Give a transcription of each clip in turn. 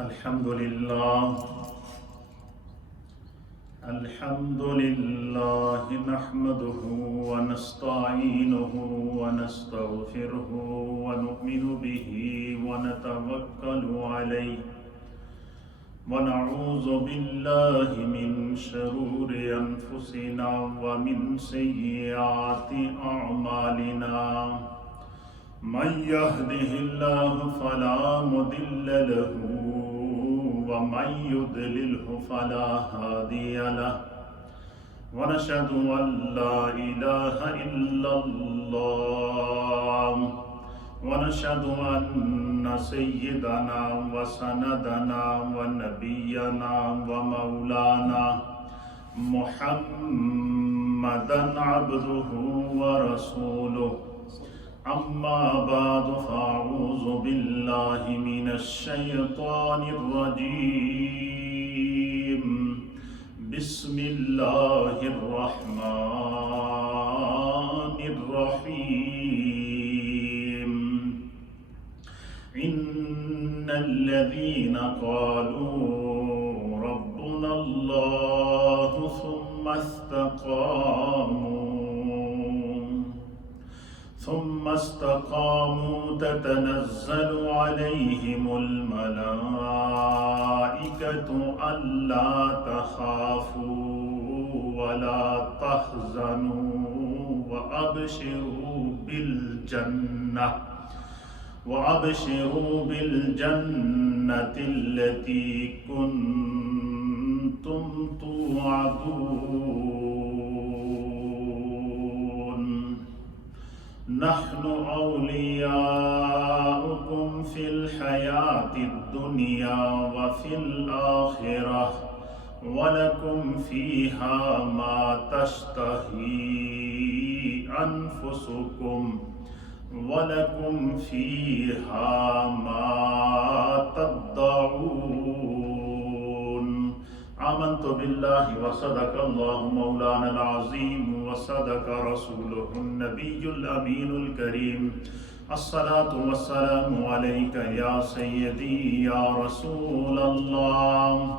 الحمد لله نحمده ونستعينه ونستغفره ونؤمن به ونتوكل عليه ونعوذ بالله من شرور أنفسنا ومن سيئات أعمالنا من يهده الله فلا مضل له ومن يضلله فلا هادي له ونشهد أن لا إله إلا الله ونشهد أن سيدنا وسندنا ونبينا ومولانا محمدا عبده ورسوله أما بعد فأعوذ بالله من الشيطان الرجيم بسم الله الرحمن الرحيم إن الذين قالوا ربنا الله ثم استقاموا تتنزل عليهم الملائكة ألا تخافوا ولا تحزنوا وأبشروا بالجنة التي كنتم توعدون نحن أولياؤكم في الحياة الدنيا وفي الآخرة ولكم فيها ما تشتهي أنفسكم ولكم فيها ما تدعون آمنت بالله وصدق الله مولانا العظيم وصدق رسوله النبي الأمين الكريم الصلاة والسلام عليك يا سيدي يا رسول الله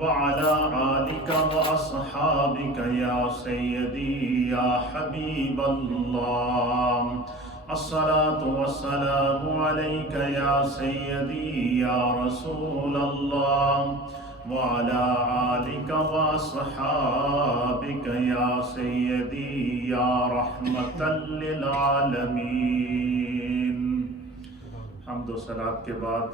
وعلى آلك وأصحابك يا سيدي يا حبيب الله الصلاة والسلام عليك يا سيدي يا رسول الله وعلى آلك وأصحابك يا سيدي يا رحمة للعالمين. حمد و صلاۃ کے بعد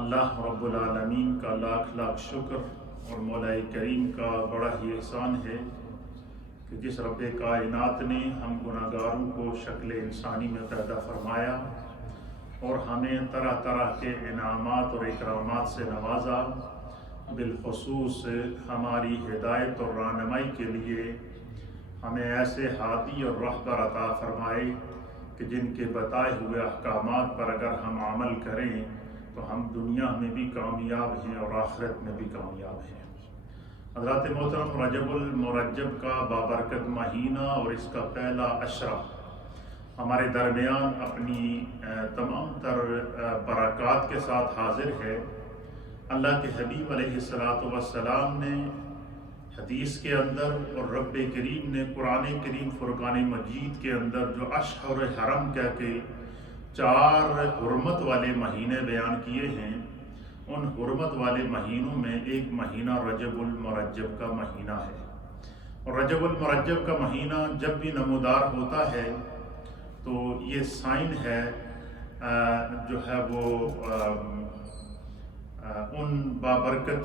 اللہ رب العالمین کا لاکھ لاکھ شکر اور مولا کریم کا بڑا ہی احسان ہے کہ جس رب کائنات نے ہم گناہگاروں کو شکل انسانی میں پیدا فرمایا اور ہمیں طرح طرح کے انعامات اور اکرامات سے نوازا، بالخصوص ہماری ہدایت اور رہنمائی کے لیے ہمیں ایسے ہادی اور رہبر عطا فرمائے کہ جن کے بتائے ہوئے احکامات پر اگر ہم عمل کریں تو ہم دنیا میں بھی کامیاب ہیں اور آخرت میں بھی کامیاب ہیں. حضرات محترم، رجب المرجب کا بابرکت مہینہ اور اس کا پہلا عشرہ ہمارے درمیان اپنی تمام تر برکات کے ساتھ حاضر ہے. اللہ کے حبیب علیہ السلام نے حدیث کے اندر اور رب کریم نے قرآن کریم فرقان مجید کے اندر جو اشہر حرم کہہ کے 4 حرمت والے مہینے بیان کیے ہیں، ان حرمت والے مہینوں میں ایک مہینہ رجب المرجب کا مہینہ ہے. اور رجب المرجب کا مہینہ جب بھی نمودار ہوتا ہے تو یہ سائن ہے جو ہے وہ ان بابرکت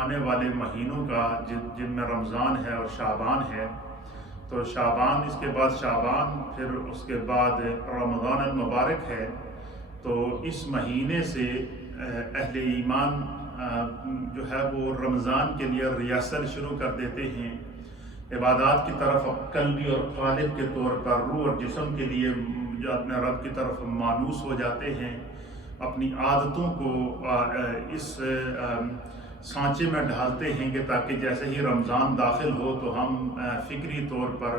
آنے والے مہینوں کا جن میں رمضان ہے اور شعبان ہے. تو شعبان، اس کے بعد شعبان، پھر اس کے بعد رمضان المبارک ہے. تو اس مہینے سے اہل ایمان جو ہے وہ رمضان کے لیے ریاسل شروع کر دیتے ہیں، عبادات کی طرف قلبی اور قالب کے طور پر روح اور جسم کے لیے جو اپنے رب کی طرف مانوس ہو جاتے ہیں، اپنی عادتوں کو اس سانچے میں ڈھالتے ہیں کہ تاکہ جیسے ہی رمضان داخل ہو تو ہم فکری طور پر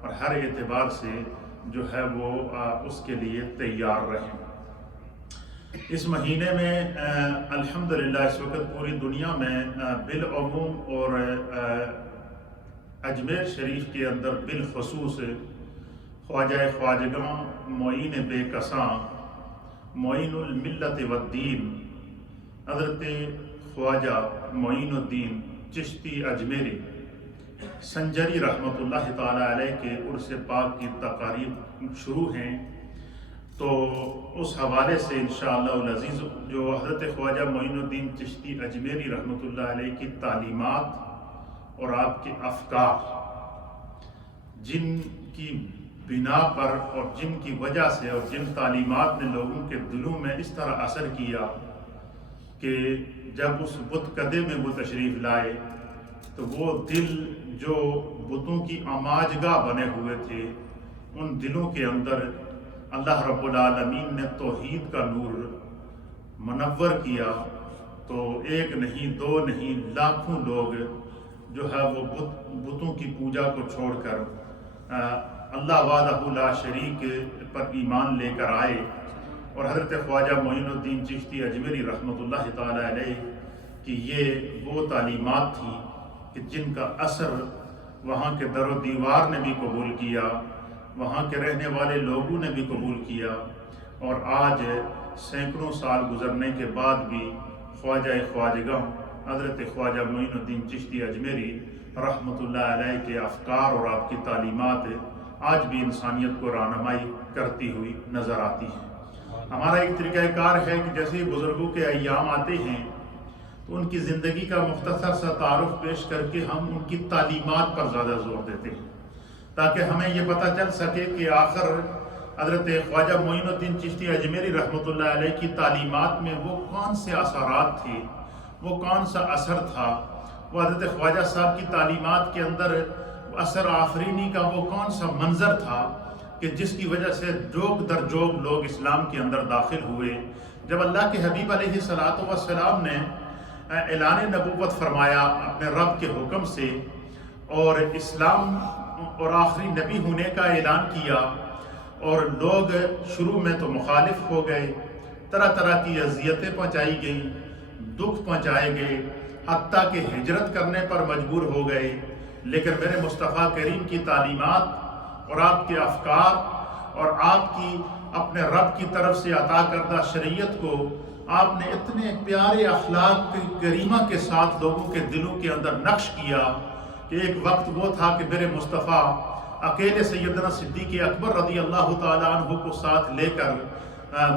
اور ہر اعتبار سے جو ہے وہ اس کے لیے تیار رہیں. اس مہینے میں الحمدللہ اس وقت پوری دنیا میں بالعموم اور اجمیر شریف کے اندر بالخصوص خواجہ خواجگاں معین بے کساں معین الملت والدین حضرت خواجہ معین الدین چشتی اجمیری سنجری رحمۃ اللہ تعالیٰ علیہ کے عرس پاک کی تقاریب شروع ہیں، تو اس حوالے سے انشاءاللہ العزیز جو حضرت خواجہ معین الدین چشتی اجمیری رحمۃ اللہ علیہ کی تعلیمات اور آپ کے افکار، جن کی بنا پر اور جن کی وجہ سے اور جن تعلیمات نے لوگوں کے دلوں میں اس طرح اثر کیا کہ جب اس بت کدے میں وہ تشریف لائے تو وہ دل جو بتوں کی آماجگاہ بنے ہوئے تھے، ان دلوں کے اندر اللہ رب العالمین نے توحید کا نور منور کیا، تو ایک نہیں دو نہیں لاکھوں لوگ جو ہے وہ بتوں کی پوجا کو چھوڑ کر اللہ وحدہ لا شریک پر ایمان لے کر آئے، اور حضرت خواجہ معین الدین چشتی اجمیری رحمۃ اللہ تعالیٰ علیہ کی یہ وہ تعلیمات تھیں کہ جن کا اثر وہاں کے در و دیوار نے بھی قبول کیا، وہاں کے رہنے والے لوگوں نے بھی قبول کیا، اور آج سینکڑوں سال گزرنے کے بعد بھی خواجہ خواجگاں حضرت خواجہ معین الدین چشتی اجمیری رحمۃ اللہ علیہ کے افکار اور آپ کی تعلیمات آج بھی انسانیت کو رہنمائی کرتی ہوئی نظر آتی ہیں۔ ہمارا ایک طریقہ کار ہے کہ جیسے بزرگوں کے ایام آتے ہیں تو ان کی زندگی کا مختصر سا تعارف پیش کر کے ہم ان کی تعلیمات پر زیادہ زور دیتے ہیں، تاکہ ہمیں یہ پتہ چل سکے کہ آخر حضرت خواجہ معین الدین چشتی اجمیری رحمۃ اللہ علیہ کی تعلیمات میں وہ کون سے اثرات تھے، وہ کون سا اثر تھا، وہ حضرت خواجہ صاحب کی تعلیمات کے اندر اثر آفرینی کا وہ کون سا منظر تھا کہ جس کی وجہ سے جوگ در جوگ لوگ اسلام کے اندر داخل ہوئے۔ جب اللہ کے حبیب علیہ الصلوۃ والسلام نے اعلان نبوت فرمایا اپنے رب کے حکم سے، اور اسلام اور آخری نبی ہونے کا اعلان کیا، اور لوگ شروع میں تو مخالف ہو گئے، طرح طرح کی اذیتیں پہنچائی گئیں، دکھ پہنچائے گئے، حتیٰ کہ ہجرت کرنے پر مجبور ہو گئے، لیکن میرے مصطفیٰ کریم کی تعلیمات اور آپ کے افکار اور آپ کی اپنے رب کی طرف سے عطا کردہ شریعت کو آپ نے اتنے پیارے اخلاق کریمہ کے ساتھ لوگوں کے دلوں کے اندر نقش کیا کہ ایک وقت وہ تھا کہ میرے مصطفیٰ اکیلے سیدنا صدیق اکبر رضی اللہ تعالیٰ عنہ کو ساتھ لے کر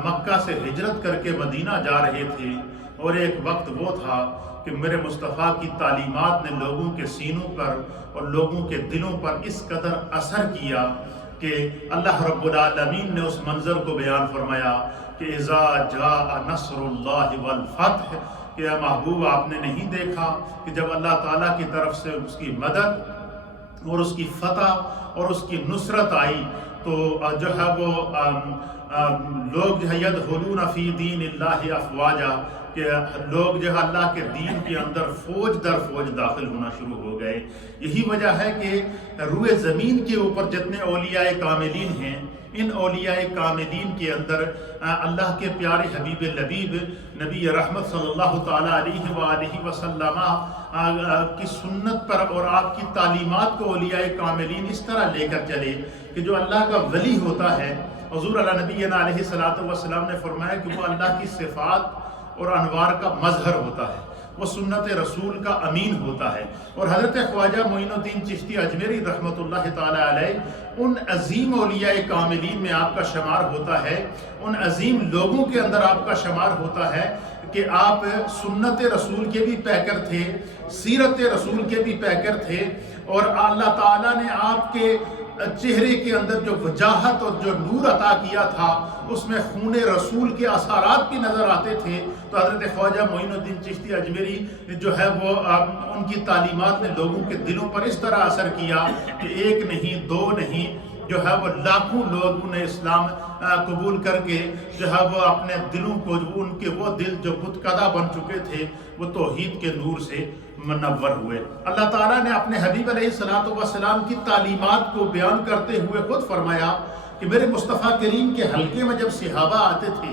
مکہ سے ہجرت کر کے مدینہ جا رہے تھے، اور ایک وقت وہ تھا کہ میرے مصطفیٰ کی تعلیمات نے لوگوں کے سینوں پر اور لوگوں کے دلوں پر اس قدر اثر کیا کہ اللہ رب العالمین نے اس منظر کو بیان فرمایا کہ اذا جاء نصر اللہ والفتح، کہ اے محبوب آپ نے نہیں دیکھا کہ جب اللہ تعالیٰ کی طرف سے اس کی مدد اور اس کی فتح اور اس کی نصرت آئی تو جو ہے وہ لوگ جو ہے یدخلون فی دین اللہ افواجا، کہ لوگ جو ہے اللہ کے دین کے اندر فوج در فوج داخل ہونا شروع ہو گئے۔ یہی وجہ ہے کہ روئے زمین کے اوپر جتنے اولیاء کاملین ہیں، ان اولیاء کاملین کے اندر اللہ کے پیارے حبیب لبیب نبی رحمت صلی اللہ تعالیٰ علیہ وآلہ وسلم کی سنت پر اور آپ کی تعلیمات کو اولیاء کاملین اس طرح لے کر چلے کہ جو اللہ کا ولی ہوتا ہے، حضور علی نبینا علیہ الصلوۃ والسلام نے فرمایا کہ وہ اللہ کی صفات اور انوار کا مظہر ہوتا ہے، وہ سنت رسول کا امین ہوتا ہے۔ اور حضرت خواجہ معین الدین چشتی اجمیری رحمۃ اللہ تعالیٰ علیہ ان عظیم اولیاء کاملین میں آپ کا شمار ہوتا ہے، ان عظیم لوگوں کے اندر آپ کا شمار ہوتا ہے کہ آپ سنت رسول کے بھی پیکر تھے، سیرت رسول کے بھی پیکر تھے، اور اللہ تعالیٰ نے آپ کے چہرے کے اندر جو وجاہت اور جو نور عطا کیا تھا اس میں خون رسول کے اثرات بھی نظر آتے تھے۔ تو حضرت خواجہ معین الدین چشتی اجمیری جو ہے وہ ان کی تعلیمات نے لوگوں کے دلوں پر اس طرح اثر کیا کہ ایک نہیں دو نہیں جو ہے وہ لاکھوں لوگ انہیں اسلام قبول کر کے جو ہے وہ اپنے دلوں کو ان کے وہ دل جو بت کدہ بن چکے تھے وہ توحید کے نور سے منور ہوئے۔ اللہ تعالیٰ نے اپنے حبیب علیہ الصلوۃ والسلام کی تعلیمات کو بیان کرتے ہوئے خود فرمایا کہ میرے مصطفیٰ کریم کے حلقے میں جب صحابہ آتے تھے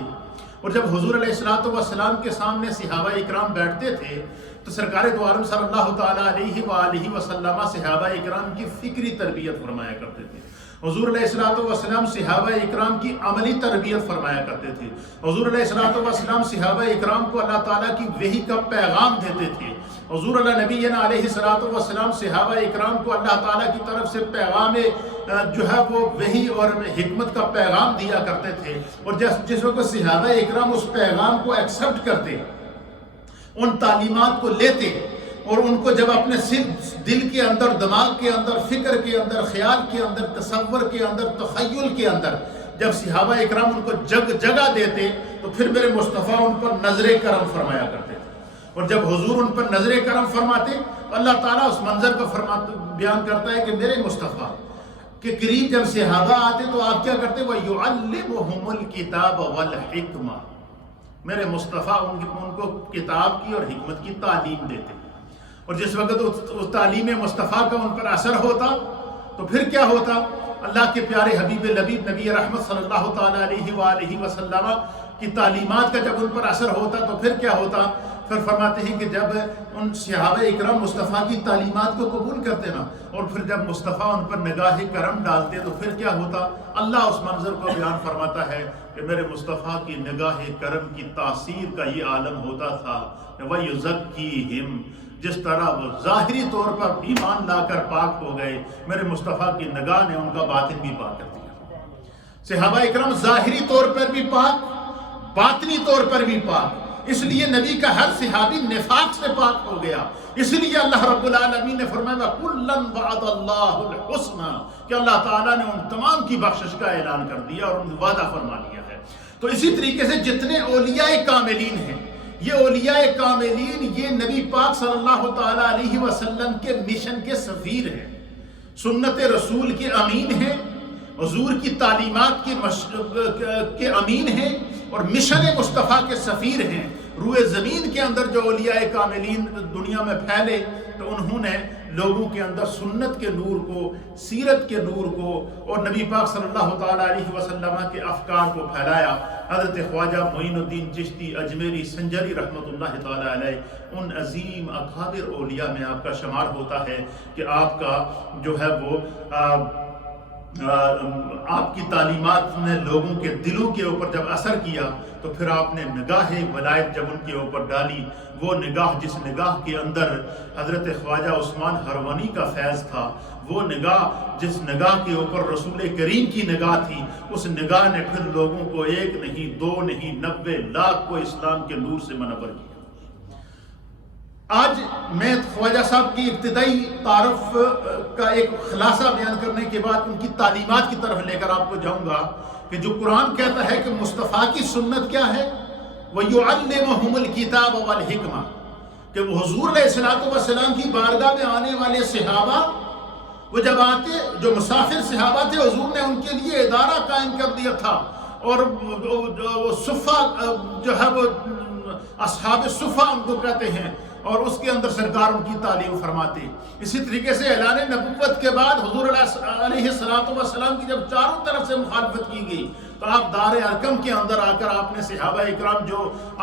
اور جب حضور علیہ الصلوۃ والسلام کے سامنے صحابہ اکرام بیٹھتے تھے تو سرکار دو عالم صلی اللہ تعالیٰ علیہ وآلہ وسلم صحابہ اکرام کی فکری تربیت فرمایا کرتے تھے. حضور علیہ الصلوۃ والسلام صحابہ اکرام کی عملی تربیت فرمایا کرتے تھے. حضور علیہ الصلوۃ والسلام صحابہ اکرام کو اللہ تعالیٰ کی وحی کا پیغام دیتے تھے. حضور اللہ نبینا علیہ الصلوۃ والسلام صحابہ اکرام کو اللہ تعالیٰ کی طرف سے پیغام جو ہے وہ وحی اور حکمت کا پیغام دیا کرتے تھے. اور جس وقت صحابہ اکرام اس پیغام کو ایکسیپٹ کرتے، ان تعلیمات کو لیتے اور ان کو جب اپنے دل کے اندر، دماغ کے اندر، فکر کے اندر، خیال کے اندر، تصور کے اندر، تخیل کے اندر جب صحابہ اکرام ان کو جگہ دیتے تو پھر میرے مصطفیٰ ان پر نظر کرم فرمایا کرتے تھے. اور جب حضور ان پر نظر کرم فرماتے تو اللہ تعالیٰ اس منظر کو بیان کرتا ہے کہ میرے مصطفیٰ کے قریب جب صحابہ آتے تو آپ کیا کرتے؟ وَيُعَلِّمُهُمُ الْكِتَابَ وَالْحِكْمَةَ. میرے مصطفیٰ ان کو کتاب کی اور حکمت کی تعلیم دیتے. اور جس وقت اس تعلیم مصطفیٰ کا ان پر اثر ہوتا تو پھر کیا ہوتا؟ اللہ کے پیارے حبیب لبیب نبی رحمت صلی اللہ تعالیٰ علیہ وآلہ وسلم کی تعلیمات کا جب ان پر اثر ہوتا تو پھر کیا ہوتا؟ پھر فرماتے ہیں کہ جب ان صحابہ اکرام مصطفیٰ کی تعلیمات کو قبول کرتے نا، اور پھر جب مصطفیٰ ان پر نگاہ کرم ڈالتے تو پھر کیا ہوتا؟ اللہ اس منظر کو بیان فرماتا ہے کہ میرے مصطفیٰ کی نگاہ کرم کی تاثیر کا یہ عالم ہوتا تھا. وَيُزَكِّيهِمْ، جس طرح وہ ظاہری طور پر ایمان لا کر پاک ہو گئے، میرے مصطفیٰ کی نگاہ نے ان کا باطن بھی پاک کر دیا. صحابہ اکرام ظاہری طور پر بھی پاک، باطنی طور پر بھی پاک. اس لیے نبی کا ہر صحابی نفاق سے پاک ہو گیا. اس لیے اللہ رب العالمین نے فرمایا کُلًّا وعد اللہ الحسنى، کہ اللہ تعالیٰ نے ان تمام کی بخشش کا اعلان کر دیا اور ان وعدہ فرما لیا ہے. تو اسی طریقے سے جتنے اولیاء کاملین ہیں، یہ اولیاء کاملین یہ نبی پاک صلی اللہ تعالیٰ علیہ وسلم کے مشن کے سفیر ہیں، سنت رسول کے امین ہیں، حضور کی تعلیمات کے امین ہیں اور مشن مصطفیٰ کے سفیر ہیں. روئے زمین کے اندر جو اولیاء کاملین دنیا میں پھیلے تو انہوں نے لوگوں کے اندر سنت کے نور کو، سیرت کے نور کو اور نبی پاک صلی اللہ تعالیٰ علیہ وسلم کے افکار کو پھیلایا. حضرت خواجہ معین الدین چشتی اجمیری سنجری رحمۃ اللہ تعالیٰ علیہ ان عظیم اکابر اولیاء میں آپ کا شمار ہوتا ہے کہ آپ کا جو ہے وہ آپ کی تعلیمات نے لوگوں کے دلوں کے اوپر جب اثر کیا تو پھر آپ نے نگاہ ولایت جب ان کے اوپر ڈالی، وہ نگاہ جس نگاہ کے اندر حضرت خواجہ عثمان ہروانی کا فیض تھا، وہ نگاہ جس نگاہ کے اوپر رسول کریم کی نگاہ تھی، اس نگاہ نے پھر لوگوں کو 1 نہیں 2 نہیں 90 لاکھ کو اسلام کے نور سے منور کیا. آج میں خواجہ صاحب کی ابتدائی تعارف کا ایک خلاصہ بیان کرنے کے بعد ان کی تعلیمات کی طرف لے کر آپ کو جاؤں گا کہ جو قرآن کہتا ہے کہ مصطفیٰ کی سنت کیا ہے، وَيُعَلِّمُهُمُ الْكِتَابَ وَالْحِكْمَةَ، کہ وہ حضور علیہ الصلوۃ والسلام کی بارگاہ میں آنے والے صحابہ وہ جب آتے، جو مسافر صحابہ تھے، حضور نے ان کے لیے ادارہ قائم کر دیا تھا اور صفہ جو ہے وہ اصحاب صفہ ان کو کہتے ہیں، اور اس کے اندر سرکار ان کی تعلیم فرماتے. اسی طریقے سے اعلان نبوت کے بعد حضور علیہ الصلوۃ والسلام کی جب چاروں طرف سے مخالفت کی گئی تو آپ دار ارقم کے اندر آ کر آپ نے صحابہ اکرام جو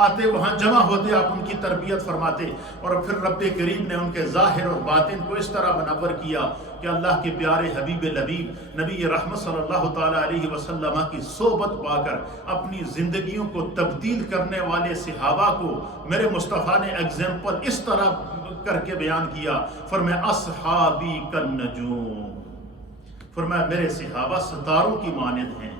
آتے وہاں جمع ہوتے، آپ ان کی تربیت فرماتے اور پھر رب کریم نے ان کے ظاہر اور باطن کو اس طرح منور کیا کہ اللہ کے پیارے حبیب لبیب نبی رحمت صلی اللہ تعالیٰ علیہ وسلم کی صحبت پا کر اپنی زندگیوں کو تبدیل کرنے والے صحابہ کو میرے مصطفیٰ نے ایگزامپل اس طرح کر کے بیان کیا. فرمایا اصحابی کالنجوم، فرمایا میرے صحابہ ستاروں کی مانند ہیں.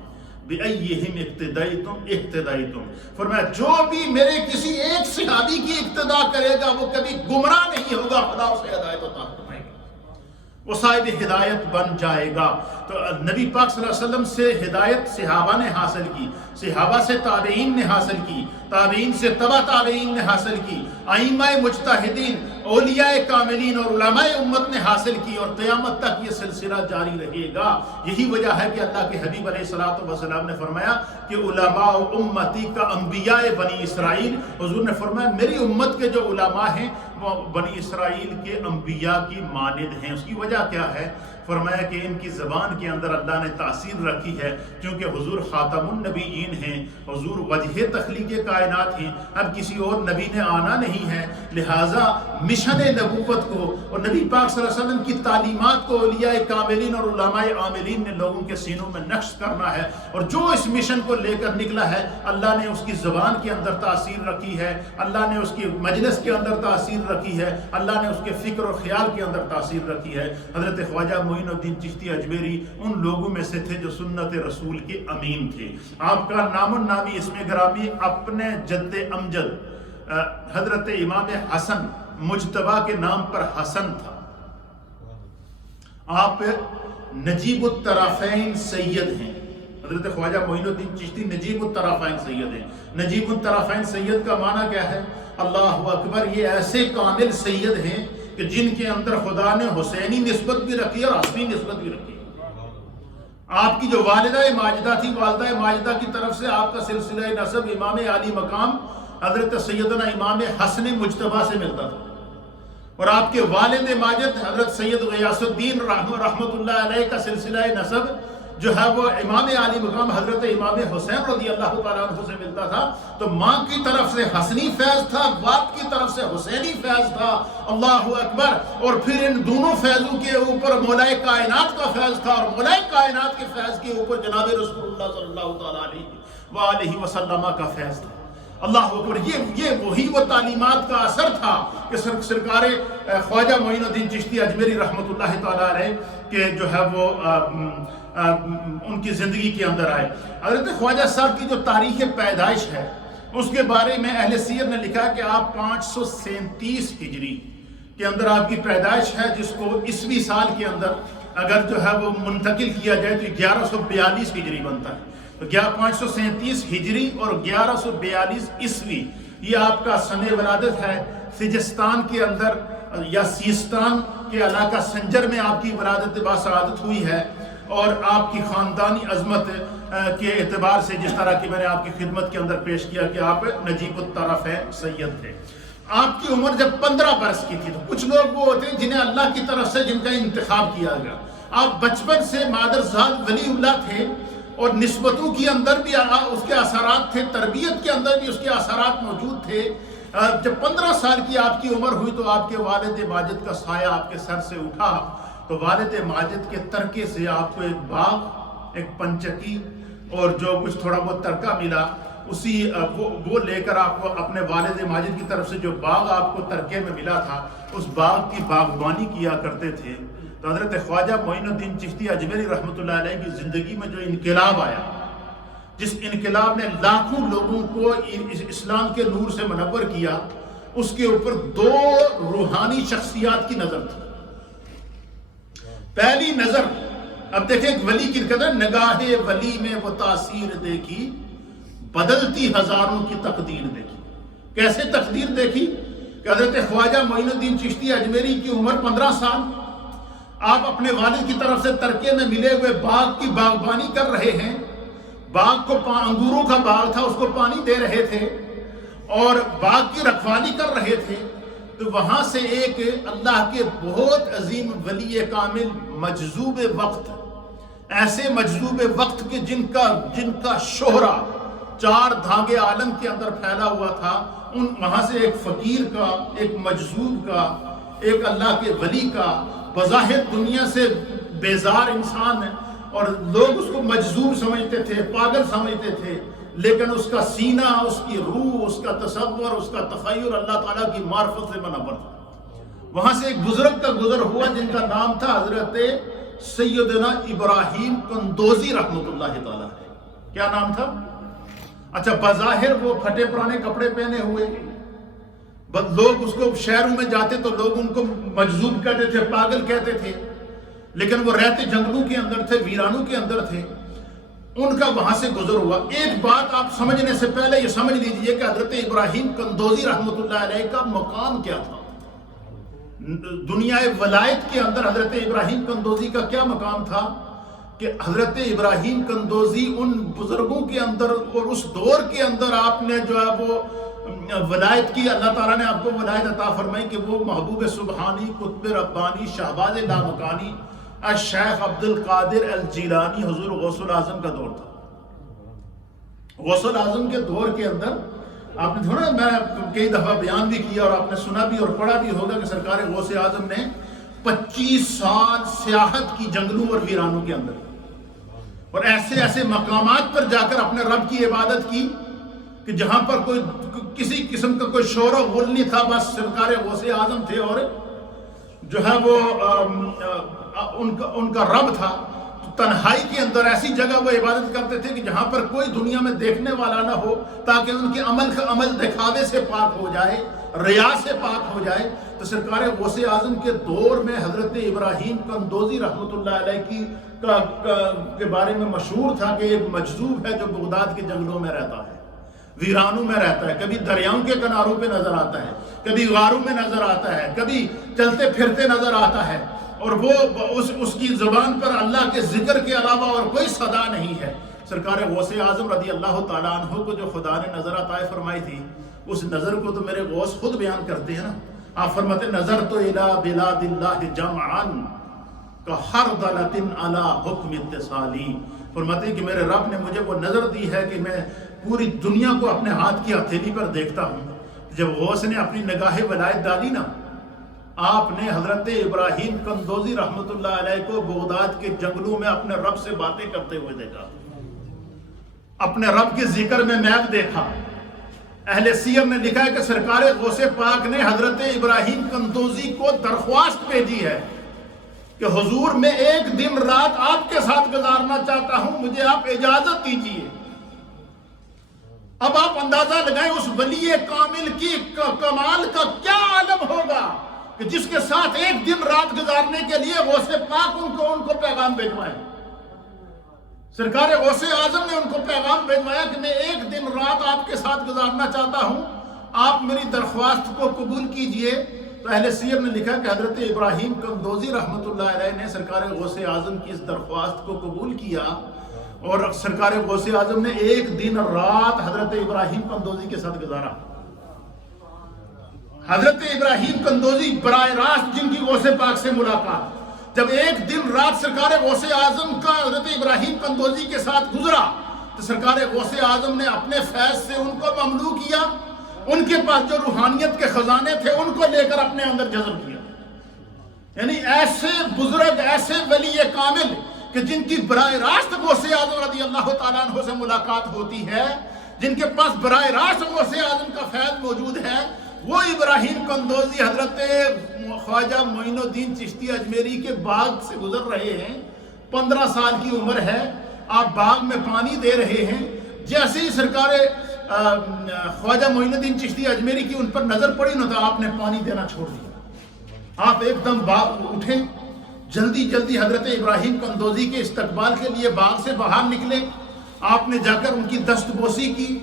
بِأَيِّهِمْ اقْتَدَيْتُمْ اِهْتَدَيْتُمْ، فرمایا جو بھی میرے کسی ایک صحابی کی اقتدا کرے گا وہ کبھی گمراہ نہیں ہوگا، خدا اسے ہدایت عطا فرمائے گا، وہ صاحب ہدایت بن جائے گا. تو نبی پاک صلی اللہ علیہ وسلم سے ہدایت صحابہ نے حاصل کی، صحابہ سے تابعین نے حاصل کی، تابعین سے تبع تابعین نے حاصل کی، ائمہ مجتہدین، اولیاء کاملین اور علماء امت نے حاصل کی، اور قیامت تک یہ سلسلہ جاری رہے گا. یہی وجہ ہے کہ اللہ کے حبیب علیہ الصلوۃ والسلام نے فرمایا کہ علماء امتی کا انبیاء بنی اسرائیل. حضور نے فرمایا میری امت کے جو علماء ہیں وہ بنی اسرائیل کے انبیاء کی مانند ہیں. اس کی وجہ کیا ہے؟ فرمایا کہ ان کی زبان کے اندر اللہ نے تاثیر رکھی ہے، کیونکہ حضور خاتم النبیین ہیں، حضور وجہ تخلیق کائنات ہیں، اب کسی اور نبی نے آنا نہیں ہے، لہٰذا مشن نبوت کو اور نبی پاک صلی اللہ علیہ وسلم کی تعلیمات کو اولیاء کاملین اور علماء عاملین نے لوگوں کے سینوں میں نقش کرنا ہے، اور جو اس مشن کو لے کر نکلا ہے اللہ نے اس کی زبان کے اندر تاثیر رکھی ہے، اللہ نے اس کی مجلس کے اندر تاثیر رکھی ہے، اللہ نے اس کے فکر اور خیال کے اندر تاثیر رکھی ہے۔ حضرت خواجہ معین الدین چشتی اجمیری ان لوگوں میں سے تھے جو سنت رسول کے امین تھے۔ آپ کا نام النامی اسم گرامی اپنے جد امجد حضرت امام حسن مجتبی کے نام پر حسن تھا۔ آپ نجیب الطرفین سید ہیں، حضرت خواجہ معین الدین چشتی نجیب الطرفین سید ہیں۔ نجیب الطرفین سید کا معنی کیا ہے؟ اللہ اکبر، یہ ایسے کامل سید ہیں کہ جن کے اندر خدا نے حسینی نسبت بھی رکھی اور حسنی نسبت بھی رکھی۔ آپ کی جو والدہ ماجدہ تھی، والدہ ماجدہ کی طرف سے آپ کا سلسلہ نسب امام عالی مقام حضرت سیدنا امام حسن مجتبی سے ملتا تھا، اور آپ کے والد ماجد حضرت سید غیاث الدین رحمۃ اللہ علیہ کا سلسلہ نسب جو ہے وہ امام عالی مقام حضرت امام حسین رضی اللہ تعالیٰ عنہ سے ملتا تھا۔ تو ماں کی طرف سے حسنی فیض تھا، باپ کی طرف سے حسینی فیض تھا، اللہ اکبر، اور پھر ان دونوں فیضوں کے اوپر مولائے کائنات کا فیض تھا، اور مولائے کائنات کے فیض کے اوپر جناب رسول اللہ صلی اللہ تعالیٰ علیہ وسلم کا فیض تھا۔ اللہ اکبر، یہ وہی وہ تعلیمات کا اثر تھا کہ سرکار خواجہ معین الدین چشتی اجمیری رحمۃ اللہ تعالیٰ علیہ کہ جو ہے وہ ان کی زندگی کے اندر آئے۔ حضرت خواجہ صاحب کی جو تاریخ پیدائش ہے اس کے بارے میں اہل سیر نے لکھا کہ آپ 537 ہجری کے اندر آپ کی پیدائش ہے، جس کو عیسوی سال کے اندر اگر جو ہے وہ منتقل کیا جائے تو 1142 ہجری بنتا ہے۔ تو 537 ہجری اور 1142 عیسوی یہ آپ کا سن ولادت ہے۔ سجستان کے اندر یا سیستان کے علاقہ سنجر میں آپ کی ولادت باسعادت ہوئی ہے، اور آپ کی خاندانی عظمت کے اعتبار سے جس طرح کہ میں نے آپ کی خدمت کے اندر پیش کیا کہ آپ نجیب الطرفین سید تھے۔ آپ کی عمر جب 15 برس کی تھی، تو کچھ لوگ وہ ہوتے ہیں جنہیں اللہ کی طرف سے جن کا انتخاب کیا گیا۔ آپ بچپن سے مادرزاد ولی اللہ تھے، اور نسبتوں کی اندر بھی اس کے اثرات تھے، تربیت کے اندر بھی اس کے اثرات موجود تھے۔ جب 15 سال کی آپ کی عمر ہوئی تو آپ کے والد ماجد کا سایہ آپ کے سر سے اٹھا، تو والد ماجد کے ترکے سے آپ کو ایک باغ، ایک پنچکی اور جو کچھ تھوڑا بہت ترکہ ملا، وہ لے کر آپ کو اپنے والد ماجد کی طرف سے جو باغ آپ کو ترکے میں ملا تھا اس باغ کی باغبانی کیا کرتے تھے۔ تو حضرت خواجہ معین الدین چشتی اجمیری رحمۃ اللہ علیہ کی زندگی میں جو انقلاب آیا، جس انقلاب نے لاکھوں لوگوں کو اسلام کے نور سے منور کیا، اس کے اوپر 2 روحانی شخصیات کی نظر تھی۔ پہلی نظر، اب دیکھیں ایک ولی کی قدر، نگاہ ولی میں وہ تاثیر دیکھی، بدلتی ہزاروں کی تقدیر دیکھی۔ کیسے تقدیر دیکھی کہ حضرت خواجہ معین الدین چشتی اجمیری کی عمر 15 سال، آپ اپنے والد کی طرف سے ترکے میں ملے ہوئے باغ کی باغبانی کر رہے ہیں، باغ کو انگوروں کا باغ تھا، اس کو پانی دے رہے تھے اور باغ کی رکھوالی کر رہے تھے۔ تو وہاں سے ایک اللہ کے بہت عظیم ولی کامل مجذوب وقت، ایسے مجذوب وقت کے جن کا شہرہ 4 دھاگے عالم کے اندر پھیلا ہوا تھا، وہاں سے ایک فقیر کا، ایک مجذوب کا، ایک اللہ کے ولی کا، بظاہر دنیا سے بیزار انسان ہے اور لوگ اس کو مجذوب سمجھتے تھے، پاگل سمجھتے تھے، لیکن اس کا سینہ، اس کی روح، اس کا تصور، اس کا تخیل اللہ تعالیٰ کی معرفت سے منور تھا۔ وہاں سے ایک بزرگ کا گزر ہوا جن کا نام تھا حضرت سیدنا ابراہیم قندوزی رحمۃ اللہ تعالیٰ۔ کیا نام تھا؟ اچھا، بظاہر وہ پھٹے پرانے کپڑے پہنے ہوئے، لوگ اس کو شہروں میں جاتے تو لوگ ان کو مجذوب کہتے تھے، پاگل کہتے تھے، لیکن وہ رہتے جنگلوں کے اندر تھے، ویرانوں کے اندر تھے۔ ان کا وہاں سے گزر ہوا۔ ایک بات آپ سمجھنے سے پہلے یہ سمجھ لیجئے کہ حضرت ابراہیم قندوزی رحمۃ اللہ علیہ کا مقام کیا تھا۔ دنیا ولایت کے اندر حضرت ابراہیم قندوزی کا کیا مقام تھا کہ حضرت ابراہیم قندوزی ان بزرگوں کے اندر اور اس دور کے اندر آپ نے جو ہے وہ ولایت کی، اللہ تعالیٰ نے آپ کو ولایت عطا فرمائی کہ وہ محبوب سبحانی، قطب ربانی، شہباز لامکانی، الشیخ عبد القادر الجیلانی حضور غوث الاعظم کا دور تھا. غوث الاعظم کے دور کے اندر آپ نے تھوڑا، میں کئی دفعہ بیان بھی کیا اور آپ نے سنا بھی اور پڑھا بھی ہوگا کہ سرکار غوث اعظم نے 25 سال سیاحت کی جنگلوں اور ویرانوں کے اندر، اور ایسے ایسے مقامات پر جا کر اپنے رب کی عبادت کی کہ جہاں پر کوئی کسی قسم کا کوئی شور و غل نہیں تھا، بس سرکار غوث اعظم تھے اور جو ہے وہ ان کا رب تھا. تنہائی کے اندر ایسی جگہ وہ عبادت کرتے تھے کہ جہاں پر کوئی دنیا میں دیکھنے والا نہ ہو، تاکہ ان کے عمل دکھاوے سے پاک ہو جائے، ریا سے پاک ہو جائے. تو سرکار غوث اعظم کے دور میں حضرت ابراہیم قندوزی رحمۃ اللہ علیہ کے بارے میں مشہور تھا کہ ایک مجذوب ہے جو بغداد کے جنگلوں میں رہتا ہے، ویرانوں میں رہتا ہے، کبھی دریاؤں کے کناروں پہ نظر آتا ہے، کبھی غاروں میں نظر آتا ہے، کبھی چلتے پھرتے نظر آتا ہے، اور وہ اس کی زبان پر اللہ کے ذکر کے علاوہ اور کوئی صدا نہیں ہے. سرکار غوث اعظم رضی اللہ تعالیٰ عنہ کو جو خدا نے نظر عطا فرمائی تھی، اس نظر کو تو میرے غوث خود بیان کرتے ہیں نا. آپ فرماتے نظر تو الی بلاد اللہ جمعا کحردلۃ علی حکم اتصالی. فرماتے ہیں کہ میرے رب نے مجھے وہ نظر دی ہے کہ میں پوری دنیا کو اپنے ہاتھ کی ہتھیلی پر دیکھتا ہوں. جب غوث نے اپنی نگاہ ولایت ڈالی نا، آپ نے حضرت ابراہیم قندوزی رحمۃ اللہ علیہ کو بغداد کے جنگلوں میں اپنے رب سے باتیں کرتے ہوئے دیکھا، اپنے رب کے ذکر میں محو دیکھا. اہل سیر نے لکھا ہے کہ سرکار غوث پاک نے حضرت ابراہیم قندوزی کو درخواست بھیجی ہے کہ حضور میں ایک دن رات آپ کے ساتھ گزارنا چاہتا ہوں، مجھے آپ اجازت دیجیے. اب آپ اندازہ لگائیں اس ولی کامل کی کمال کا کیا عالم ہوگا کہ جس کے ساتھ ایک دن رات گزارنے کے لیے غوث پاک ان کو پیغام بھیجوائے. سرکار غوث اعظم نے ان کو پیغام بھیجوایا کہ میں ایک دن رات آپ کے ساتھ گزارنا چاہتا ہوں، آپ میری درخواست کو قبول کیجئے. تو اہل سیر نے لکھا کہ حضرت ابراہیم قندوزی رحمۃ اللہ علیہ نے سرکار غوث اعظم کی اس درخواست کو قبول کیا، اور سرکار غوث اعظم نے ایک دن رات حضرت ابراہیم قندوزی کے ساتھ گزارا. حضرت ابراہیم قندوزی براہ راست جن کی غوث پاک سے ملاقات، جب ایک دن رات سرکار غوث اعظم کا حضرت ابراہیم قندوزی کے ساتھ گزرا، تو سرکار غوث اعظم نے اپنے فیض سے ان کو مملو کیا، ان کے پاس جو روحانیت کے خزانے تھے ان کو لے کر اپنے اندر جذب کیا. یعنی ایسے بزرگ، ایسے ولی کامل کہ جن کی براہ راست غوث اعظم رضی اللہ تعالیٰ عنہ سے ملاقات ہوتی ہے، جن کے پاس براہ راست غوث اعظم کا فیض موجود ہے، وہ ابراہیم قندوزی حضرت خواجہ معین الدین چشتی اجمیری کے باغ سے گزر رہے ہیں. 15 سال کی عمر ہے، آپ باغ میں پانی دے رہے ہیں. جیسے ہی سرکار خواجہ معین الدین چشتی اجمیری کی ان پر نظر پڑی نہ تو آپ نے پانی دینا چھوڑ دیا. آپ ایک دم باغ اٹھے، جلدی جلدی حضرت ابراہیم قندوزی کے استقبال کے لیے باغ سے باہر نکلے. آپ نے جا کر ان کی دست بوسی کی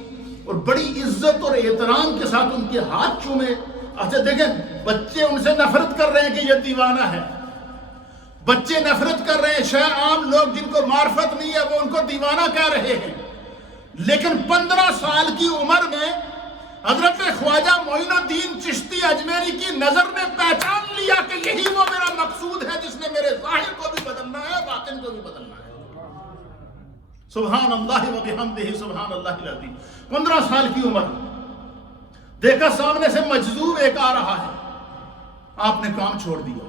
اور بڑی عزت اور احترام کے ساتھ ان کے ہاتھ چومے. اچھا دیکھیں، بچے ان سے نفرت کر رہے ہیں کہ یہ دیوانہ ہے، بچے نفرت کر رہے ہیں، شاید عام لوگ جن کو معرفت نہیں ہے وہ ان کو دیوانہ کہہ رہے ہیں. لیکن 15 سال کی عمر میں حضرت خواجہ معین الدین چشتی اجمیری کی نظر نے پہچان لیا کہ یہی وہ میرا مقصود ہے جس نے میرے ظاہر کو بھی بدلنا ہے، باطن کو بھی بدلنا ہے. سبحان اللہ و بحمدہ سبحان اللہ العظیم. 15 سال کی عمر، دیکھا سامنے سے مجذوب ایک آ رہا ہے، آپ نے کام چھوڑ دیا،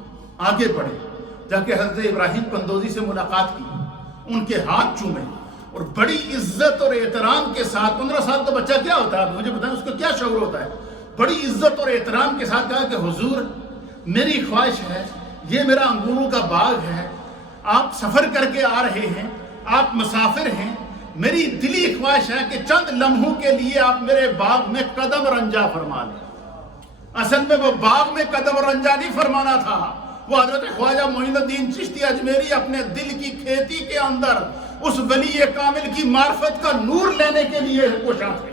آگے بڑھے، جا کے حضرت ابراہیم قندوزی سے ملاقات کی، ان کے ہاتھ چومے اور بڑی عزت اور احترام کے ساتھ. 15 سال کا بچہ کیا ہوتا ہے مجھے بتائیں، اس کو کیا شعور ہوتا ہے؟ بڑی عزت اور احترام کے ساتھ کہا کہ حضور میری خواہش ہے، یہ میرا انگوروں کا باغ ہے، آپ سفر کر کے آ رہے ہیں، آپ مسافر ہیں، میری دلی خواہش ہے کہ چند لمحوں کے لیے آپ میرے باغ میں قدم رنجا فرما لیں. اصل میں وہ باغ میں قدم رنجا نہیں فرمانا تھا، وہ حضرت خواجہ معین الدین چشتی اجمیری اپنے دل کی کھیتی کے اندر اس ولی کامل کی معرفت کا نور لینے کے لیے کوشاں تھے.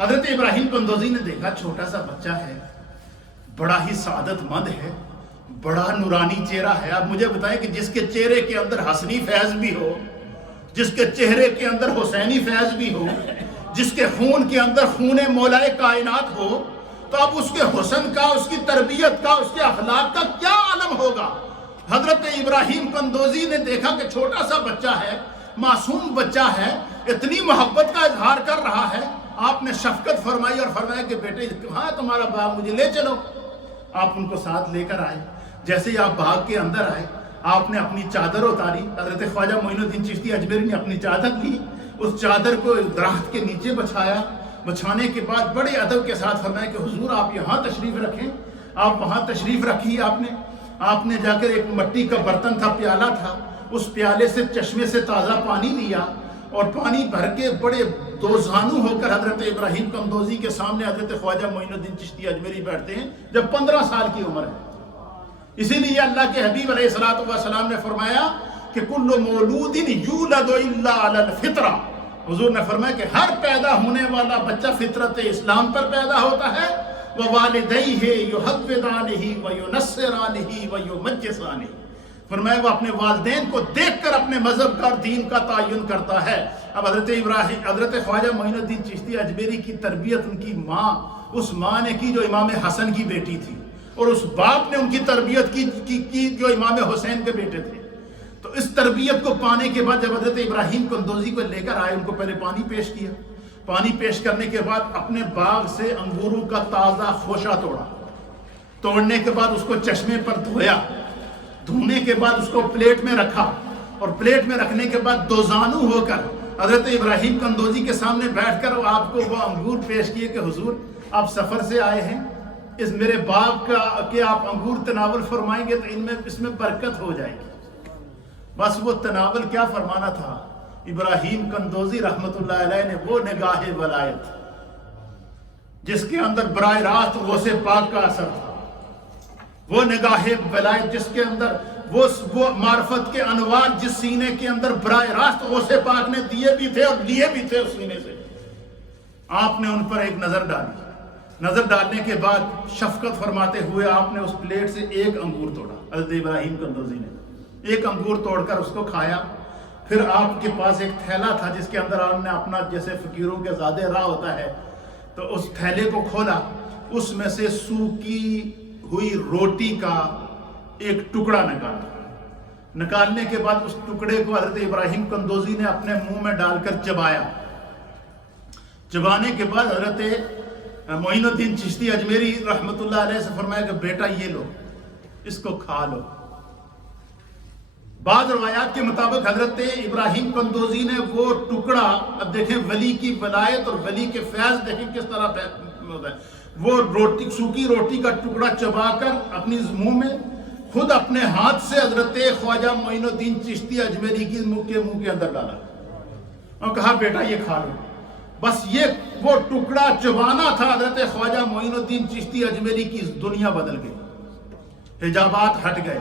حضرت ابراہیم قندوزی نے دیکھا چھوٹا سا بچہ ہے، بڑا ہی سعادت مند ہے، بڑا نورانی چہرہ ہے. اب مجھے بتائیں کہ جس کے چہرے کے اندر حسنی فیض بھی ہو، جس کے چہرے کے اندر حسینی فیض بھی ہو، جس کے خون کے اندر خون مولائے کائنات ہو، تو اب اس کے حسن کا، اس کی تربیت کا، اس کے اخلاق کا کیا عالم ہوگا. حضرت ابراہیم قندوزی نے دیکھا کہ چھوٹا سا بچہ ہے، معصوم بچہ ہے، اتنی محبت کا اظہار کر رہا ہے. آپ نے شفقت فرمائی اور فرمایا کہ بیٹے کہاں ہے تمہارا باغ، مجھے لے چلو. آپ ان کو ساتھ لے کر آئے. جیسے ہی آپ باغ کے اندر آئے آپ نے اپنی چادر اتاری. حضرت خواجہ معین الدین چشتی اجمیری نے اپنی چادر لی، اس چادر کو درخت کے نیچے بچھایا. بچھانے کے بعد بڑے ادب کے ساتھ فرمایا کہ حضور آپ یہاں تشریف رکھیں. آپ وہاں تشریف رکھی. آپ نے جا کر ایک مٹی کا برتن تھا، پیالہ تھا، اس پیالے سے چشمے سے تازہ پانی لیا اور پانی بھر کے بڑے دو زانو ہو کر حضرت ابراہیم قندوزی کے سامنے حضرت خواجہ معین الدین چشتی اجمیری بیٹھتے ہیں جب 15 سال کی عمر ہے. اسی لیے اللہ کے حبیب علیہ الصلوۃ والسلام نے فرمایا کہ کل مولود یولد الا علی الفطرہ. حضور نے فرمایا کہ ہر پیدا ہونے والا بچہ فطرت اسلام پر پیدا ہوتا ہے. ووالدیہ یحودانہ وینصرانہ ویمجسانہ. فرمایا وہ اپنے والدین کو دیکھ کر اپنے مذہب کا اور دین کا تعین کرتا ہے. اب حضرت خواجہ معین الدین چشتی اجمیری کی تربیت ان کی ماں، اس ماں نے کی جو امام حسن کی بیٹی تھی، اور اس باپ نے ان کی تربیت کی جو امام حسین کے بیٹے تھے. تو اس تربیت کو پانے کے بعد جب حضرت ابراہیم قندوزی کو لے کر آئے، ان کو پہلے پانی پیش کیا. پانی پیش کرنے کے بعد اپنے باغ سے انگوروں کا تازہ خوشہ توڑا. توڑنے کے بعد اس کو چشمے پر دھویا. دھونے کے بعد اس کو پلیٹ میں رکھا، اور پلیٹ میں رکھنے کے بعد دو زانو ہو کر حضرت ابراہیم قندوزی کے سامنے بیٹھ کر آپ کو وہ انگور پیش کیے کہ حضور آپ سفر سے آئے ہیں، اس میرے باغ کا کہ آپ انگور تناول فرمائیں گے تو اس میں برکت ہو جائے گی. بس وہ تناول کیا فرمانا تھا. ابراہیم قندوزی رحمت اللہ علیہ نے وہ نگاہ ولایت جس کے اندر براہ راست غوث پاک کا اثر تھا، وہ نگاہ ولایت جس کے اندر وہ معرفت کے انوار جس سینے کے اندر براہ راست غوث پاک نے دیے بھی تھے اور لیے بھی تھے اس سینے سے. آپ نے ان پر ایک نظر ڈالی. نظر ڈالنے کے بعد شفقت فرماتے ہوئے آپ نے اس پلیٹ سے ایک انگور توڑا. حضرت ابراہیم قندوزی نے ایک انگور توڑ کر اس کو کھایا. پھر آپ کے پاس ایک تھیلا تھا جس کے اندر آپ نے اپنا جیسے فقیروں کے زادے راہ ہوتا ہے تو اس تھیلے کو کھولا. اس میں سے سوکی ہوئی روٹی کا ایک ٹکڑا نکالا. نکالنے کے بعد اس ٹکڑے کو حضرت ابراہیم قندوزی نے اپنے منہ میں ڈال کر چبایا. چبانے کے بعد حضرت معین الدین چشتی اجمیری رحمت اللہ علیہ سے فرمایا کہ بیٹا یہ لو، اس کو کھا لو. بعض روایات کے مطابق حضرت ابراہیم قندوزی نے وہ ٹکڑا، اب دیکھیں ولی کی ولایت اور ولی کے فیض دیکھیں کس طرح ہوتا ہے. وہ روٹی، سوکی روٹی کا ٹکڑا چبا کر اپنی منہ میں خود اپنے ہاتھ سے حضرت خواجہ معین الدین چشتی اجمیری کی منہ کے اندر ڈالا اور کہا بیٹا یہ کھا لو. بس یہ وہ ٹکڑا چبانا تھا. حضرت خواجہ معین الدین چشتی اجمیری کی دنیا بدل گئی. حجابات ہٹ گئے،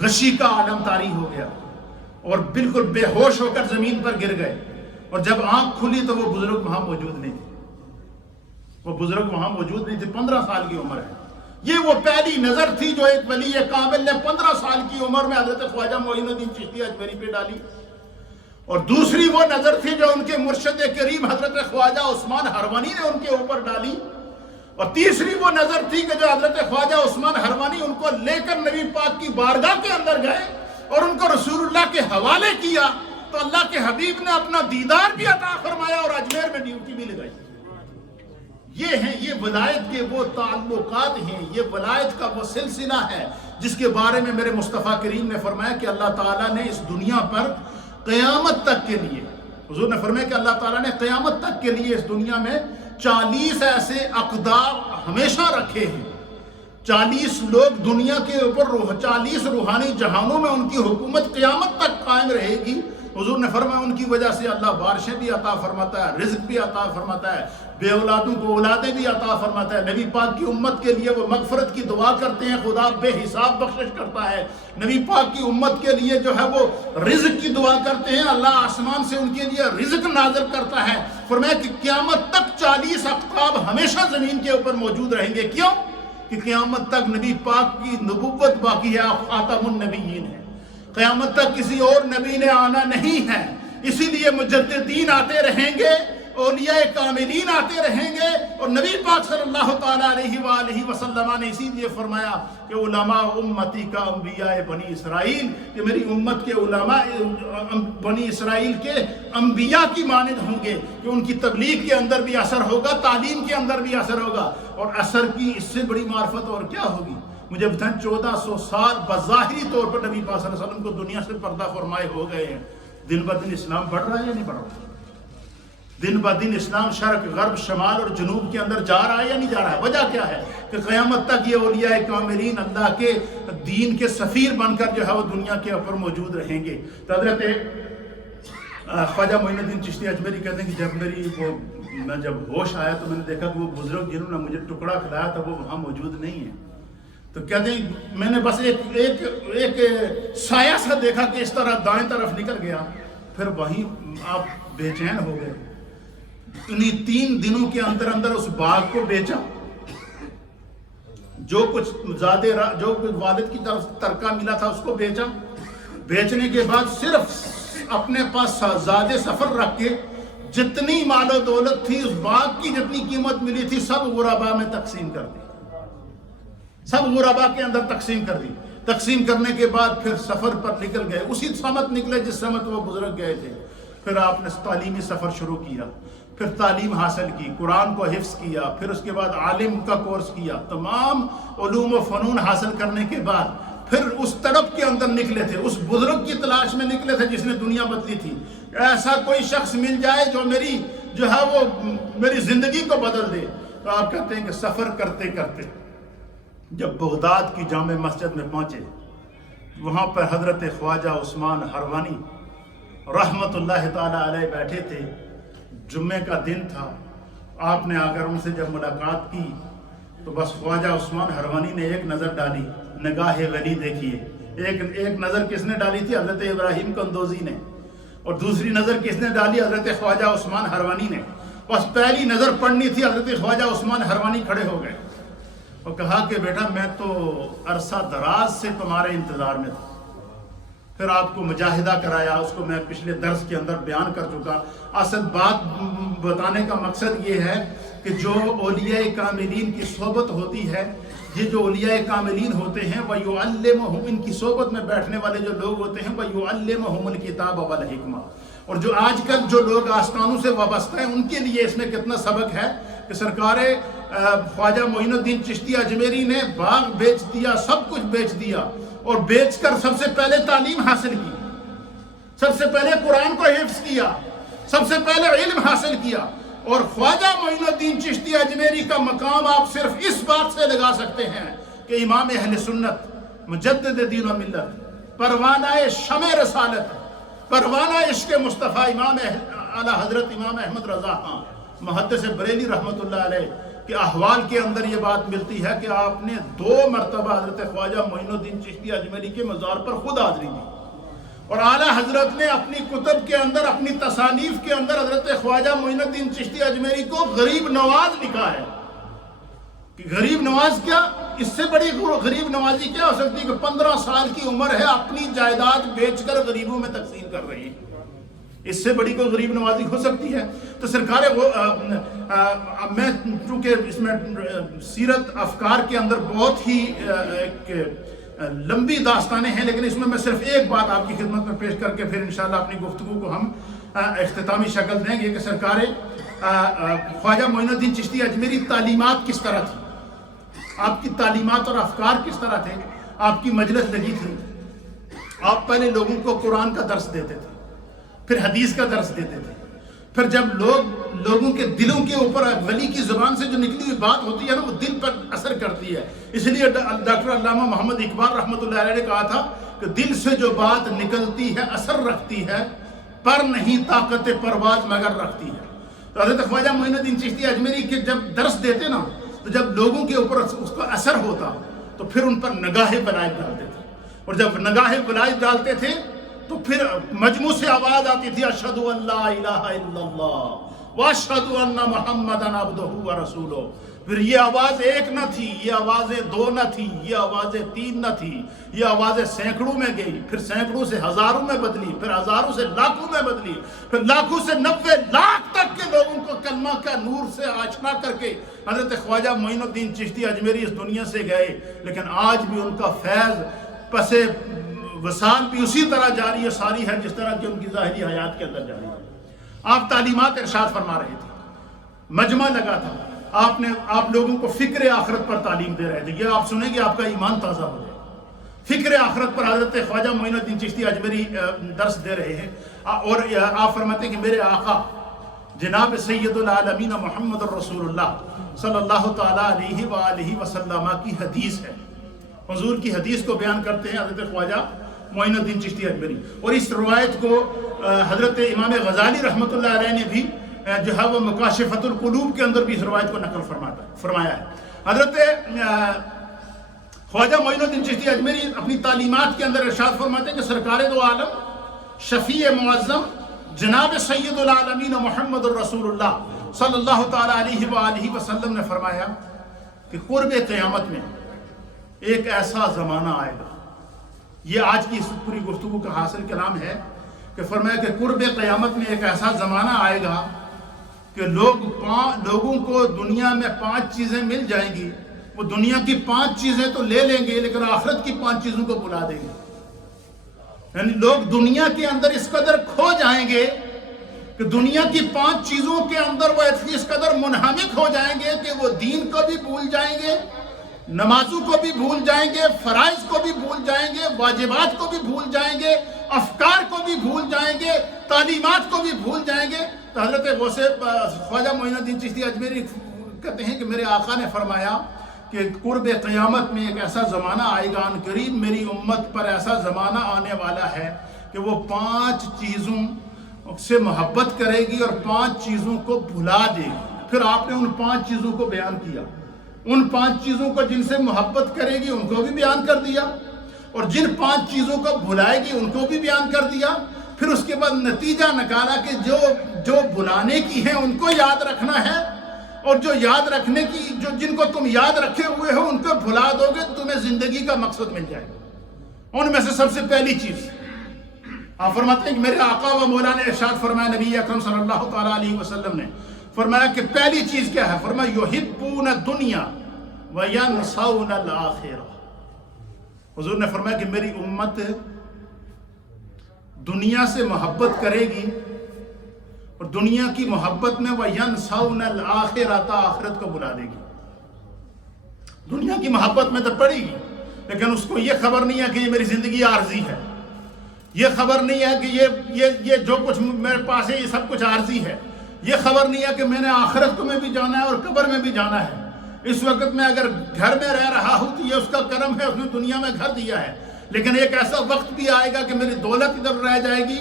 غشی کا عالم طاری ہو گیا اور بالکل بے ہوش ہو کر زمین پر گر گئے. اور جب آنکھ کھلی تو وہ بزرگ وہاں موجود نہیں تھے. وہ بزرگ وہاں موجود نہیں تھے. 15 سال کی عمر ہے. یہ وہ پہلی نظر تھی جو ایک ولی کامل نے 15 سال کی عمر میں حضرت خواجہ معین الدین چشتی اجمیری پہ ڈالی. اور دوسری وہ نظر تھی جو ان کے مرشد کریم حضرت خواجہ عثمان ہروانی نے ان کے اوپر ڈالی. اور تیسری وہ نظر تھی کہ جو حضرت خواجہ عثمان ہروانی ان کو لے کر نبی پاک کی بارگاہ کے اندر گئے اور ان کو رسول اللہ کے حوالے کیا تو اللہ کے حبیب نے اپنا دیدار بھی عطا فرمایا اور اجمیر میں ڈیوٹی بھی لگائی. یہ ہیں، یہ ولایت کے وہ تعلقات ہیں، یہ ولایت کا وہ سلسلہ ہے جس کے بارے میں میرے مصطفیٰ کریم نے فرمایا کہ اللہ تعالیٰ نے اس دنیا پر قیامت تک کے لیے، حضور نے فرمایا کہ اللہ تعالیٰ نے قیامت تک کے لیے اس دنیا میں 40 ایسے اقدار ہمیشہ رکھے ہیں. 40 لوگ دنیا کے اوپر 40 روحانی جہانوں میں ان کی حکومت قیامت تک قائم رہے گی. حضور نے فرمایا ان کی وجہ سے اللہ بارشیں بھی عطا فرماتا ہے، رزق بھی عطا فرماتا ہے، بے اولادوں کو اولادیں بھی عطا فرماتا ہے. نبی پاک کی امت کے لیے وہ مغفرت کی دعا کرتے ہیں، خدا بے حساب بخشش کرتا ہے. نبی پاک کی امت کے لیے جو ہے وہ رزق کی دعا کرتے ہیں، اللہ آسمان سے ان کے لیے رزق نازل کرتا ہے. فرمایا کہ قیامت تک 40 اقطاب ہمیشہ زمین کے اوپر موجود رہیں گے. کیوں؟ کہ قیامت تک نبی پاک کی نبوت باقی ہے، خاتم النبیین ہے. قیامت تک کسی اور نبی نے آنا نہیں ہے، اسی لیے مجددین آتے رہیں گے اور اولیاء کاملین آتے رہیں گے، اور نبی پاک صلی اللہ تعالیٰ علیہ وآلہ وسلم نے اسی لیے فرمایا کہ علماء امتی کا انبیاء بنی اسرائیل، کہ میری امت کے علماء بنی اسرائیل کے انبیاء کی مانند ہوں گے، کہ ان کی تبلیغ کے اندر بھی اثر ہوگا، تعلیم کے اندر بھی اثر ہوگا، اور اثر کی اس سے بڑی معرفت اور کیا ہوگی؟ مجھے بتائیں 1400 سال بظاہری طور پر نبی پاک صلی اللہ علیہ وسلم کو دنیا سے پردہ فرمائے ہو گئے ہیں، دن بدن اسلام بڑھ رہا ہے یا نہیں بڑھ رہا؟ دن بدن اسلام شرق غرب شمال اور جنوب کے اندر جا رہا ہے یا نہیں جا رہا ہے؟ وجہ کیا ہے کہ قیامت تک یہ اولیاء کاملین اللہ کے دین کے سفیر بن کر جو ہے وہ دنیا کے اوپر موجود رہیں گے۔ تو حضرت خواجہ معین الدین چشتی اجمیری کہتے ہیں کہ میں جب ہوش آیا تو میں نے دیکھا کہ وہ بزرگ جنہوں نے مجھے ٹکڑا کھلایا تھا وہ وہاں موجود نہیں ہیں۔ تو کہتے ہیں میں نے بس ایک سایہ سا دیکھا کہ اس طرح دائیں طرف نکل گیا، پھر وہیں آپ بے چین ہو گئے۔ انہیں 3 دنوں کے اندر اندر اس باغ کو بیچا، جو کچھ والد کی طرف ترکہ ملا تھا اس کو بیچا، بیچنے کے بعد صرف اپنے پاس زیادہ سفر رکھ کے جتنی مال و دولت تھی، اس باغ کی جتنی قیمت ملی تھی، سب غرباء میں تقسیم کر دی، سب غرباء کے اندر تقسیم کر دی۔ تقسیم کرنے کے بعد پھر سفر پر نکل گئے، اسی سمت نکلے جس سمت وہ بزرگ گئے تھے۔ پھر آپ نے تعلیمی سفر شروع کیا، پھر تعلیم حاصل کی، قرآن کو حفظ کیا، پھر اس کے بعد عالم کا کورس کیا، تمام علوم و فنون حاصل کرنے کے بعد پھر اس طرف کے اندر نکلے تھے، اس بزرگ کی تلاش میں نکلے تھے جس نے دنیا بدلی تھی۔ ایسا کوئی شخص مل جائے جو میری زندگی کو بدل دے۔ تو آپ کہتے ہیں کہ سفر کرتے کرتے جب بغداد کی جامع مسجد میں پہنچے، وہاں پر حضرت خواجہ عثمان حروانی رحمت اللہ تعالیٰ علیہ بیٹھے تھے، جمعے کا دن تھا۔ آپ نے آ کر ان سے جب ملاقات کی تو بس خواجہ عثمان حروانی نے ایک نظر ڈالی، نگاہ ولی دیکھیے، ایک نظر کس نے ڈالی تھی؟ حضرت ابراہیم قندوزی نے، اور دوسری نظر کس نے ڈالی؟ حضرت خواجہ عثمان حروانی نے۔ بس پہلی نظر پڑنی تھی، حضرت خواجہ عثمان حروانی کھڑے ہو گئے اور کہا کہ بیٹا میں تو عرصہ دراز سے تمہارے انتظار میں تھا۔ پھر آپ کو مجاہدہ کرایا، اس کو میں پچھلے درس کے اندر بیان کر چکا۔ اصل بات بتانے کا مقصد یہ ہے کہ جو اولیاء کاملین کی صحبت ہوتی ہے، یہ جو اولیاء کاملین ہوتے ہیں وَيُعَلِّمُهُمْ، ان کی صحبت میں بیٹھنے والے جو لوگ ہوتے ہیں وَيُعَلِّمُهُمُ الْكِتَابَ وَالْحِکْمَةَ، اور جو آج کل جو لوگ آستانوں سے وابستہ ہیں ان کے لیے اس میں کتنا سبق ہے کہ سرکار خواجہ معین الدین چشتی اجمیری نے باغ بیچ دیا، سب کچھ بیچ دیا، اور بیچ کر سب سے پہلے تعلیم حاصل کی، سب سے پہلے قرآن کو حفظ کیا، سب سے پہلے علم حاصل کیا۔ اور خواجہ معین الدین چشتی اجمیری کا مقام آپ صرف اس بات سے لگا سکتے ہیں کہ امام اہل سنت، مجدد دین و ملت، پروانہ شمع رسالت، پروانہ عشق مصطفیٰ، امام اعلیٰ حضرت امام احمد رضا خان محدث بریلی رحمت اللہ علیہ کے احوال کے اندر یہ بات ملتی ہے کہ آپ نے 2 مرتبہ حضرت خواجہ معین الدین چشتی اجمیری کے مزار پر خود حاضری دی، اور اعلیٰ حضرت نے اپنی کتب کے اندر، اپنی تصانیف کے اندر حضرت خواجہ معین الدین چشتی اجمیری کو غریب نواز لکھا ہے۔ کہ غریب نواز کیا، اس سے بڑی غریب نوازی کیا ہو سکتی کہ 15 سال کی عمر ہے، اپنی جائیداد بیچ کر غریبوں میں تقسیم کر رہی ہے، اس سے بڑی کوئی غریب نوازی ہو سکتی ہے؟ تو سرکار میں چونکہ اس میں سیرت افکار کے اندر بہت ہی ایک لمبی داستانیں ہیں، لیکن اس میں میں صرف ایک بات آپ کی خدمت میں پیش کر کے پھر انشاءاللہ اپنی گفتگو کو ہم اختتامی شکل دیں گے کہ سرکار خواجہ معین الدین چشتی اجمیری تعلیمات کس طرح تھی، آپ کی تعلیمات اور افکار کس طرح تھے، آپ کی مجلس لگی تھی، آپ پہلے لوگوں کو قرآن کا درس دیتے تھے، پھر حدیث کا درس دیتے تھے، پھر جب لوگوں کے دلوں کے اوپر ولی کی زبان سے جو نکلی ہوئی بات ہوتی ہے نا، وہ دل پر اثر کرتی ہے۔ اس لیے ڈاکٹر علامہ محمد اقبال رحمۃ اللہ علیہ نے کہا تھا کہ دل سے جو بات نکلتی ہے اثر رکھتی ہے، پر نہیں طاقت پرواز مگر رکھتی ہے۔ تو حضرت خواجہ معین الدین چشتی اجمیری کے جب درس دیتے نا، تو جب لوگوں کے اوپر اس کا اثر ہوتا تو پھر ان پر نگاہ بلائے ڈالتے تھے، اور جب نگاہ بلائے ڈالتے تھے تو پھر مجموع سے آواز آتی تھی اشہد ان لا الہ الا اللہ واشہد ان محمدًا عبدہ ورسولہ۔ پھر یہ آواز ایک نہ تھی، یہ آوازیں 2 نہ تھی، یہ آوازیں 3 نہ تھی، یہ آوازیں سینکڑوں میں گئی، پھر سینکڑوں سے ہزاروں میں بدلی، پھر ہزاروں سے لاکھوں میں بدلی، پھر لاکھوں سے 90 لاکھ تک کے لوگوں کو کلمہ کلمہ کا نور سے آشنا کر کے حضرت خواجہ معین الدین چشتی اجمیری اس دنیا سے گئے، لیکن آج بھی ان کا فیض پس وصال بھی اسی طرح جاری ہے ساری ہے جس طرح کہ ان کی ظاہری حیات کے اندر جاری ہے۔ آپ تعلیمات ارشاد فرما رہے تھے، مجمع لگا تھا، آپ لوگوں کو فکر آخرت پر تعلیم دے رہے تھے۔ یہ آپ سنیں گے آپ کا ایمان تازہ ہو جائے۔ فکر آخرت پر حضرت خواجہ معین الدین چشتی اجمیری درس دے رہے ہیں، اور آپ فرماتے ہیں کہ میرے آقا جناب سید العالمین محمد الرسول اللہ صلی اللہ تعالیٰ علیہ وآلہ وسلم کی حدیث ہے، حضور کی حدیث کو بیان کرتے ہیں حضرت خواجہ معین الدین چشتی اجمیری، اور اس روایت کو حضرت امام غزالی رحمۃ اللہ علیہ نے بھی جو ہے وہ مکاشفۃ القلوب کے اندر بھی اس روایت کو نقل فرمایا ہے۔ حضرت خواجہ معین الدین چشتی اجمیری اپنی تعلیمات کے اندر ارشاد فرماتے ہیں کہ سرکار دو عالم شفیع معظم جناب سید العالمین محمد الرسول اللہ صلی اللہ تعالیٰ علیہ وآلہ وسلم نے فرمایا کہ قرب قیامت میں ایک ایسا زمانہ آئے گا، یہ آج کی اس پوری گفتگو کا حاصل کلام ہے کہ فرمایا کہ قرب قیامت میں ایک ایسا زمانہ آئے گا کہ لوگوں کو دنیا میں 5 چیزیں مل جائیں گی، وہ دنیا کی 5 چیزیں تو لے لیں گے لیکن آخرت کی 5 چیزوں کو بلا دیں گے۔ یعنی لوگ دنیا کے اندر اس قدر کھو جائیں گے کہ دنیا کی 5 چیزوں کے اندر وہ اس قدر منہمک ہو جائیں گے کہ وہ دین کو بھی بھول جائیں گے، نمازوں کو بھی بھول جائیں گے، فرائض کو بھی بھول جائیں گے، واجبات کو بھی بھول جائیں گے، افکار کو بھی بھول جائیں گے، تعلیمات کو بھی بھول جائیں گے۔ تو حضرت خواجہ معین الدین چشتی اجمیری کہتے ہیں کہ میرے آقا نے فرمایا کہ قرب قیامت میں ایک ایسا زمانہ آئے گا، ان قریب میری امت پر ایسا زمانہ آنے والا ہے کہ وہ 5 چیزوں سے محبت کرے گی اور 5 چیزوں کو بھلا دے گی۔ پھر آپ نے ان 5 چیزوں کو بیان کیا، ان 5 چیزوں کو جن سے محبت کرے گی ان کو بھی بیان کر دیا، اور جن 5 چیزوں کو بھلائے گی ان کو بھی بیان کر دیا۔ پھر اس کے بعد نتیجہ نکالا کہ جو بھلانے کی ہیں ان کو یاد رکھنا ہے، اور جو یاد رکھنے کی جن کو تم یاد رکھے ہوئے ہو ان کو بھلا دو گے تو تمہیں زندگی کا مقصد مل جائے گا۔ ان میں سے سب سے پہلی چیز آپ فرماتے ہیں کہ میرے آقا و مولا نے ارشاد فرمایا، نبی اکرم صلی اللہ تعالیٰ علیہ وسلم نے فرمایا کہ پہلی چیز کیا ہے؟ فرمایا یحبون الدنیا وینسون الآخرہ۔ حضور نے فرمایا کہ میری امت دنیا سے محبت کرے گی اور دنیا کی محبت میں وَيَنْسَوْنَ الْآخِرَةَ آخرت کو بلا دے گی۔ دنیا کی محبت میں تو پڑی گی لیکن اس کو یہ خبر نہیں ہے کہ یہ میری زندگی عارضی ہے، یہ خبر نہیں ہے کہ یہ جو کچھ میرے پاس ہے یہ سب کچھ عارضی ہے، یہ خبر نہیں ہے کہ میں نے آخرت میں بھی جانا ہے اور قبر میں بھی جانا ہے۔ اس وقت میں اگر گھر میں رہ رہا ہوں تو یہ اس کا کرم ہے، اس نے دنیا میں گھر دیا ہے، لیکن ایک ایسا وقت بھی آئے گا کہ میری دولت ادھر رہ جائے گی،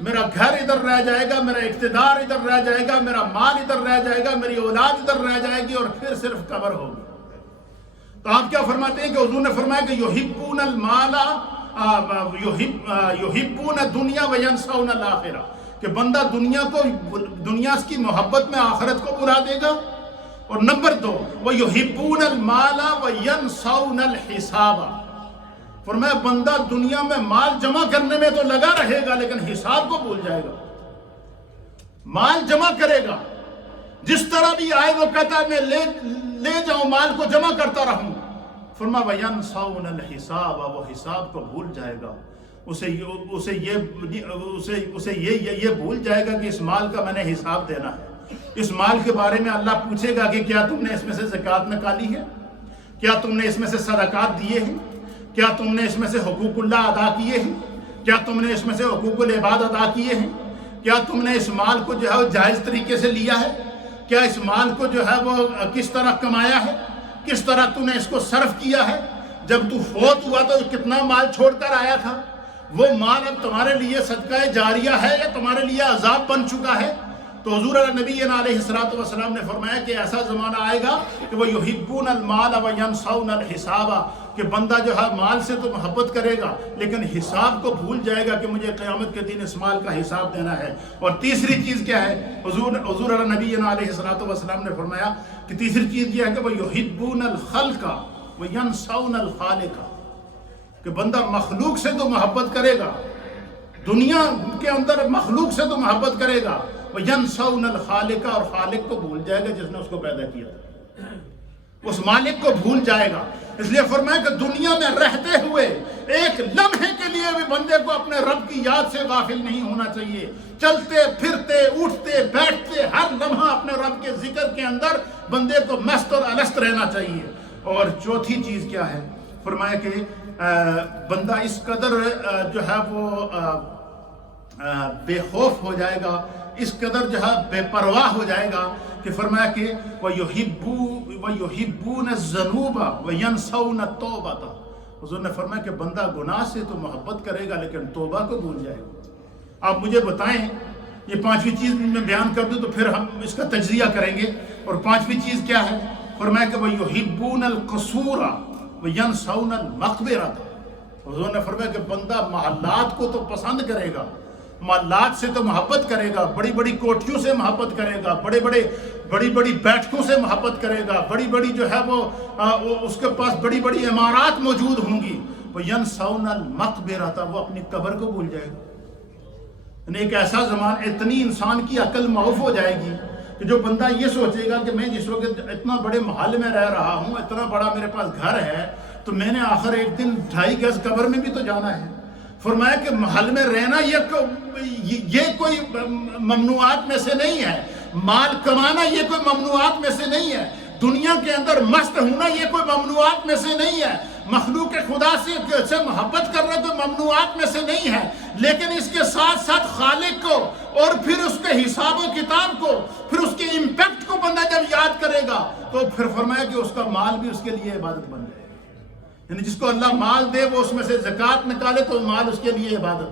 میرا گھر ادھر رہ جائے گا، میرا اقتدار ادھر رہ جائے گا، میرا مال ادھر رہ جائے گا، میری اولاد ادھر رہ جائے گی، اور پھر صرف قبر ہوگی۔ تو آپ کیا فرماتے ہیں کہ حضور نے فرمایا کہ یحبون المال یحبون الدنیا وینسون الآخرہ، کہ بندہ دنیا کی محبت میں آخرت کو بلا دے گا۔ اور نمبر 2 وَيُحِبُّونَ الْمَالَ وَيَنْسَوْنَ الْحِسَابَ، فرمایا بندہ دنیا میں مال جمع کرنے میں تو لگا رہے گا لیکن حساب کو بھول جائے گا۔ مال جمع کرے گا، جس طرح بھی آئے وہ کہتا ہے میں لے جاؤں، مال کو جمع کرتا رہوں۔ فرمایا وَيَنْسَوْنَ الْحِسَابَ، وہ حساب کو بھول جائے گا، اسے یہ بھول جائے گا کہ اس مال کا میں نے حساب دینا ہے۔ اس مال کے بارے میں اللہ پوچھے گا کہ کیا تم نے اس میں سے زکوٰۃ نکالی ہے، کیا تم نے اس میں سے صدقات دیے ہیں، کیا تم نے اس میں سے حقوق اللہ ادا کیے ہیں، کیا تم نے اس میں سے حقوق العباد ادا کیے ہیں، کیا تم نے اس مال کو جو ہے وہ جائز طریقے سے لیا ہے، کیا اس مال کو جو ہے وہ کس طرح کمایا ہے، کس طرح تم نے اس کو صرف کیا ہے، جب تو فوت ہوا تو کتنا مال چھوڑ کر آیا تھا، وہ مال اب تمہارے لیے صدقہ جاریہ ہے یا تمہارے لیے عذاب بن چکا ہے۔ تو حضور نبی علیہ السلام نے فرمایا کہ ایسا زمانہ آئے گا کہ وہ یحبون المال وینسون الحساب، کہ بندہ جو ہے مال سے تو محبت کرے گا لیکن حساب کو بھول جائے گا کہ مجھے قیامت کے دن اس مال کا حساب دینا ہے۔ اور تیسری چیز کیا ہے؟ حضور نبی علیہ السلام نے فرمایا کہ تیسری چیز یہ ہے کہ وہ یحبون الخلق وینسون الخالق، کہ بندہ مخلوق سے تو محبت کرے گا، دنیا کے اندر مخلوق سے تو محبت کرے گا وَيَنْسَوْنَ الْخَالِقَ، اور خالق کو بھول جائے گا جس نے اس کو پیدا کیا تھا، اس مالک کو بھول جائے گا۔ اس لیے فرمایا کہ دنیا میں رہتے ہوئے ایک لمحے کے لیے بھی بندے کو اپنے رب کی یاد سے غافل نہیں ہونا چاہیے۔ چلتے پھرتے اٹھتے بیٹھتے ہر لمحہ اپنے رب کے ذکر کے اندر بندے کو مست اور الست رہنا چاہیے۔ اور چوتھی چیز کیا ہے؟ فرمایا کہ بندہ اس قدر جو ہے وہ بے خوف ہو جائے گا، اس قدر جو ہے بے پرواہ ہو جائے گا کہ فرمایا کہ وَيُحِبُّونَ الذُّنُوبَ وَيَنْسَوْنَ التَّوْبَةَ، حضور نے فرمایا کہ بندہ گناہ سے تو محبت کرے گا لیکن توبہ کو بھول جائے گا۔ آپ مجھے بتائیں، یہ پانچویں چیز میں بیان کر دوں تو پھر ہم اس کا تجزیہ کریں گے۔ اور پانچویں چیز کیا ہے؟ فرمایا کہ وَيُحِبُّونَ الْقُصُورَ وَيَنْسَوْنَ الْمَقْبِرَةَ، حضور نے فرمایا کہ بندہ محلات کو تو پسند کرے گا، محلات سے تو محبت کرے گا، بڑی بڑی کوٹھیوں سے محبت کرے گا، بڑی بڑی بیٹھکوں سے محبت کرے گا، بڑی جو ہے وہ اس کے پاس بڑی بڑی عمارات موجود ہوں گی، وَيَنْسَوْنَ الْمَقْبِرَةَ، وہ اپنی قبر کو بھول جائے گا۔ یعنی ایک ایسا زمان، اتنی انسان کی عقل معاف ہو جائے گی کہ جو بندہ یہ سوچے گا کہ میں جس وقت اتنا بڑے محل میں رہ رہا ہوں، اتنا بڑا میرے پاس گھر ہے، تو میں نے آخر ایک دن 2.5 گز قبر میں بھی تو جانا ہے۔ فرمایا کہ محل میں رہنا یہ کوئی ممنوعات میں سے نہیں ہے، مال کمانا یہ کوئی ممنوعات میں سے نہیں ہے، دنیا کے اندر مست ہونا یہ کوئی ممنوعات میں سے نہیں ہے، مخلوق خدا سے محبت کرنا کوئی ممنوعات میں سے نہیں ہے، لیکن اس کے ساتھ ساتھ خالق کو اور پھر اس کے حساب و کتاب کو، پھر اس کے امپیکٹ کو بندہ جب یاد کرے گا تو پھر فرمایا کہ اس کا مال بھی اس کے لیے عبادت بن جائے گا۔ یعنی جس کو اللہ مال دے وہ اس میں سے زکوٰۃ نکالے تو مال اس کے لیے عبادت،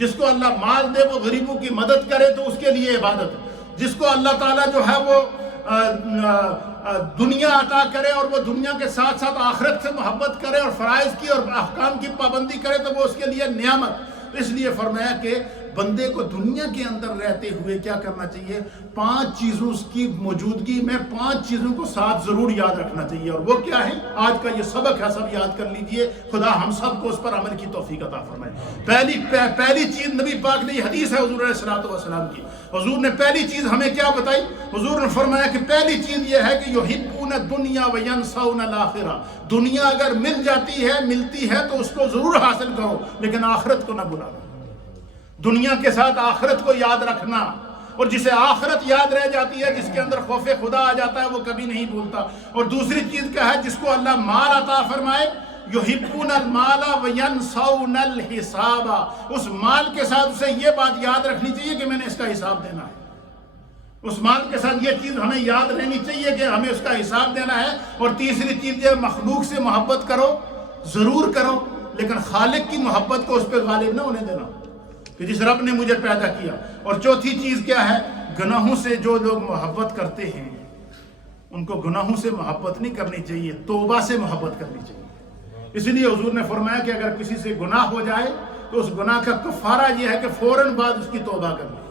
جس کو اللہ مال دے وہ غریبوں کی مدد کرے تو اس کے لیے عبادت، جس کو اللہ تعالیٰ جو ہے وہ دنیا عطا کرے اور وہ دنیا کے ساتھ ساتھ آخرت سے محبت کرے اور فرائض کی اور احکام کی پابندی کرے تو وہ اس کے لیے نعمت۔ اس لیے فرمایا کہ بندے کو دنیا کے اندر رہتے ہوئے کیا کرنا چاہیے؟ 5 چیزوں کی موجودگی میں 5 چیزوں کو ساتھ ضرور یاد رکھنا چاہیے، اور وہ کیا ہے؟ آج کا یہ سبق ہے، سب یاد کر لیجئے، خدا ہم سب کو اس پر عمل کی توفیق عطا فرمائے۔ پہلی چیز نبی پاک نے، یہ حدیث ہے حضور علیہ السلام کی، حضور نے پہلی چیز ہمیں کیا بتائی؟ حضور نے فرمایا کہ پہلی چیز یہ ہے کہ یحبون الدنیا وینسون الآخرہ، دنیا اگر مل جاتی ہے، ملتی ہے تو اس کو ضرور حاصل کرو لیکن آخرت کو نہ بھلانا۔ دنیا کے ساتھ آخرت کو یاد رکھنا، اور جسے آخرت یاد رہ جاتی ہے، جس کے اندر خوف خدا آ جاتا ہے، وہ کبھی نہیں بھولتا۔ اور دوسری چیز کیا ہے؟ جس کو اللہ مال عطا فرمائے، یحبون المال وینسون الحساب، اس مال کے ساتھ اسے یہ بات یاد رکھنی چاہیے کہ میں نے اس کا حساب دینا ہے، اس مال کے ساتھ یہ چیز ہمیں یاد رہنی چاہیے کہ ہمیں اس کا حساب دینا ہے۔ اور تیسری چیز یہ، مخلوق سے محبت کرو، ضرور کرو، لیکن خالق کی محبت کو اس پہ غالب نہ ہونے دینا کہ جس رب نے مجھے پیدا کیا۔ اور چوتھی چیز کیا ہے؟ گناہوں سے جو لوگ محبت کرتے ہیں ان کو گناہوں سے محبت نہیں کرنی چاہیے، توبہ سے محبت کرنی چاہیے۔ اس لیے حضور نے فرمایا کہ اگر کسی سے گناہ ہو جائے تو اس گناہ کا کفارہ یہ ہے کہ فوراً بعد اس کی توبہ کر لی۔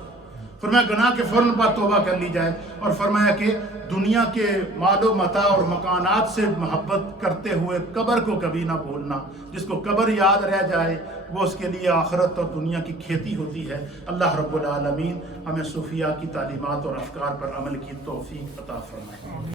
فرمایا گناہ کے فوراً بعد توبہ کر لی جائے۔ اور فرمایا کہ دنیا کے مال و متاع اور مکانات سے محبت کرتے ہوئے قبر کو کبھی نہ بھولنا، جس کو قبر یاد رہ جائے وہ اس کے لیے آخرت اور دنیا کی کھیتی ہوتی ہے۔ اللہ رب العالمین ہمیں صوفیاء کی تعلیمات اور افکار پر عمل کی توفیق عطا فرمائے۔